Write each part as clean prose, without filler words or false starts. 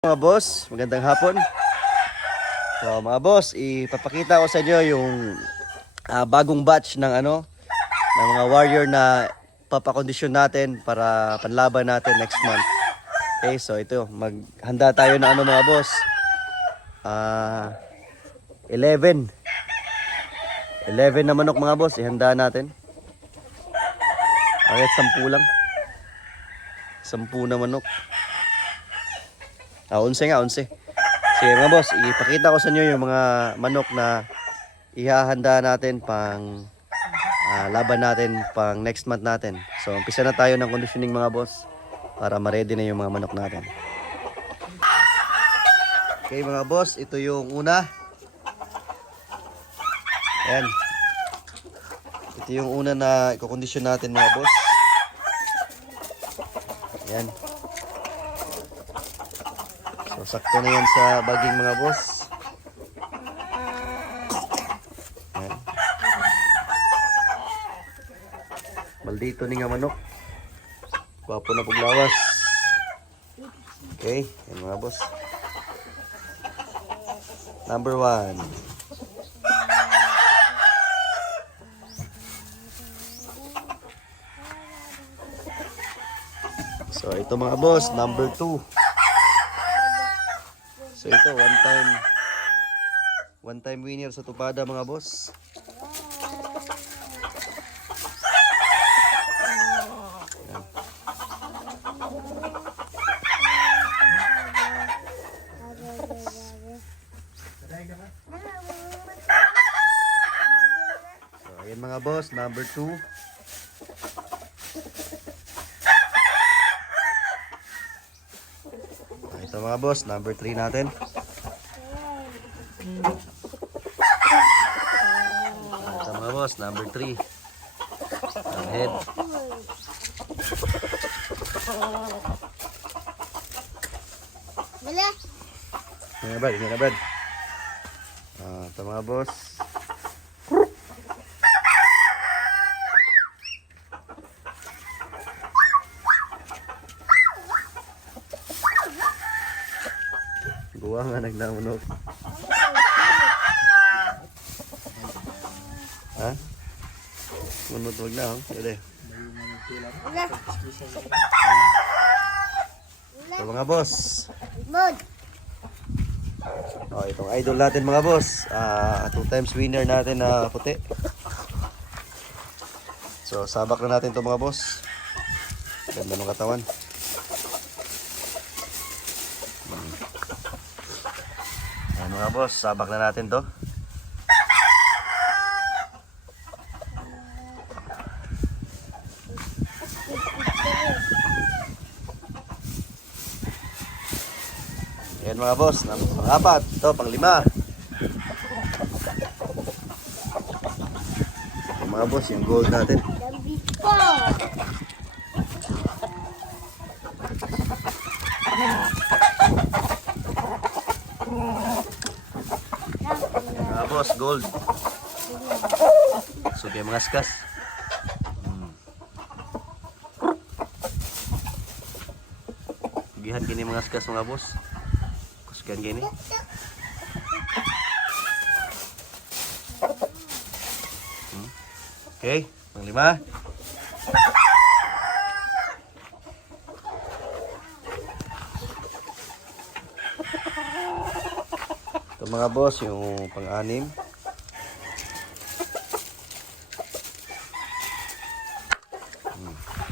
Mga boss, magandang hapon. So, mga boss, ipapakita ko sa inyo yung bagong batch ng mga warrior na papakondisyon natin para panlaban natin next month. Okay, so ito, maghanda tayo ng mga boss. 11. 11 na manok mga boss, ihanda natin. Kahit 10 lang. 10 na manok. 11 nga, 11. Sige mga boss, ipakita ko sa inyo yung mga manok na ihahanda natin pang laban natin pang next month natin. So umpisa na tayo ng conditioning mga boss para ma-ready na yung mga manok natin. Okay mga boss, ito yung una. Ayan. Ito yung una na i-condition natin mga boss. Ayan. So sakto na yan sa baging mga boss. Ayan. Maldito ni nga manok. Gwapo na paglawas. Okay, yan mga boss. Number 1. So ito mga boss, number 2. So ito, one time winner sa tupada mga boss. Ayan. So ayan mga boss, number 2. Ito mga boss, number 3 natin. Ito mga boss, number 3. Ang head. Hindi na brad. Ito mga boss. Buwa nga nagnamunok. Ha? Munot wag na, oh. Dede. Ito mga boss. Oh, itong idol natin mga boss. 2 times winner natin na puti. So, sabak na natin ito mga boss. Ganda ng katawan. Ayan mga boss, sabak na natin to. Ayan mga boss, pang-4, ito pang-5. Ito mga boss, yung gold natin. Mga boss, gold. So kaya mga skas. Gihan kini mga skas mga boss. Kusgan gini. Okay, pang-5. Ito mga boss, yung pang-6.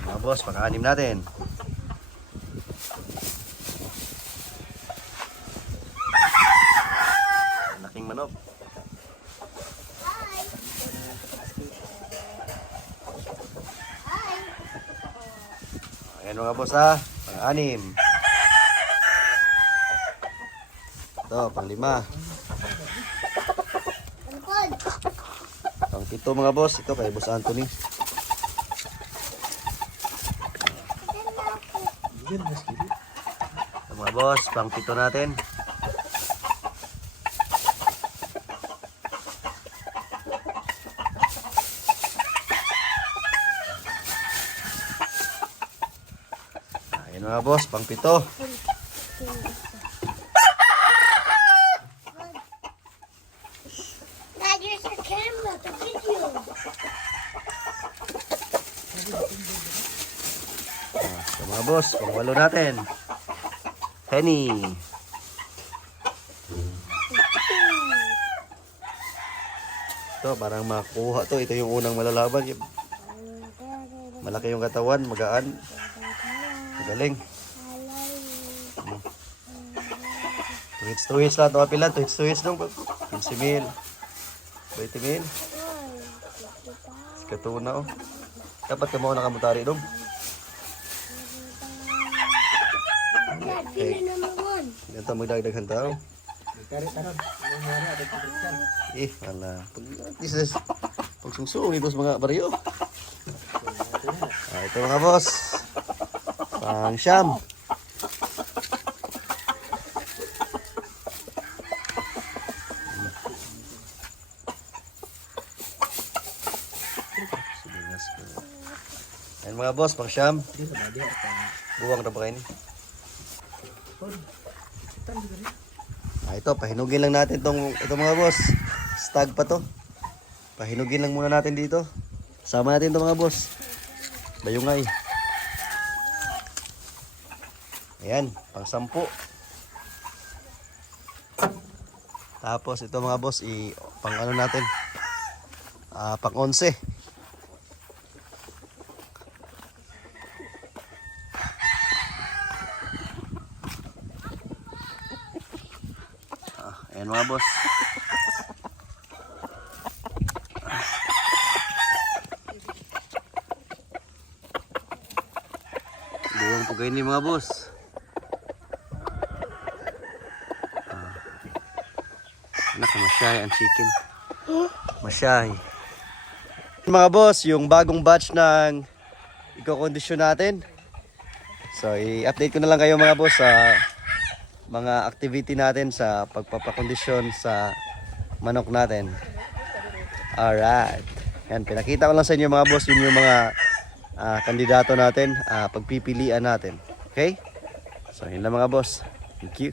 Mga boss, pang-6 natin. Laking manok. Ayan mga boss ha, pang-6. Ito, pang-5. Pang-7 mga boss, ito kay Boss Anthony. Ito mga boss, pang-7 natin. Ayan mga boss, pang-7. boss, pangwalo natin. Henny. Ito, parang makuha to. Ito yung unang malalaban. Malaki yung katawan, magaan. Magaling. Tuhits lang. Ito pila. Tuhits dong. 15 mil. 20 mil. Katuna oh. Dapat ka mo nakamutari dong. Okay. Ganito magdagdagan tao. Wala. Pag sungsung ito sa mga baryo. Ito mga boss. Pang siyam. Ayan mga boss, pang siyam. Buwang na ba kayo ni? Ito, pahinugin lang natin ito mga boss. Stag pa to. Pahinugin lang muna natin dito. Sama natin ito mga boss. Bayungay. Ayan, pang 10. Tapos ito mga boss, pang ano natin? Pang 11. Ayan mga boss. Buwang po kayo ni mga boss. Anak, masyahe ang chicken. Masyahe. Mga boss, yung bagong batch ng i-kondisyon natin. So, i-update ko na lang kayo mga boss sa mga activity natin sa pagpapakondisyon sa manok natin. Alright. Yan, pinakita ko lang sa inyo mga boss, yun yung mga kandidato natin, pagpipilian natin. Okay? So, yun lang mga boss. Thank you.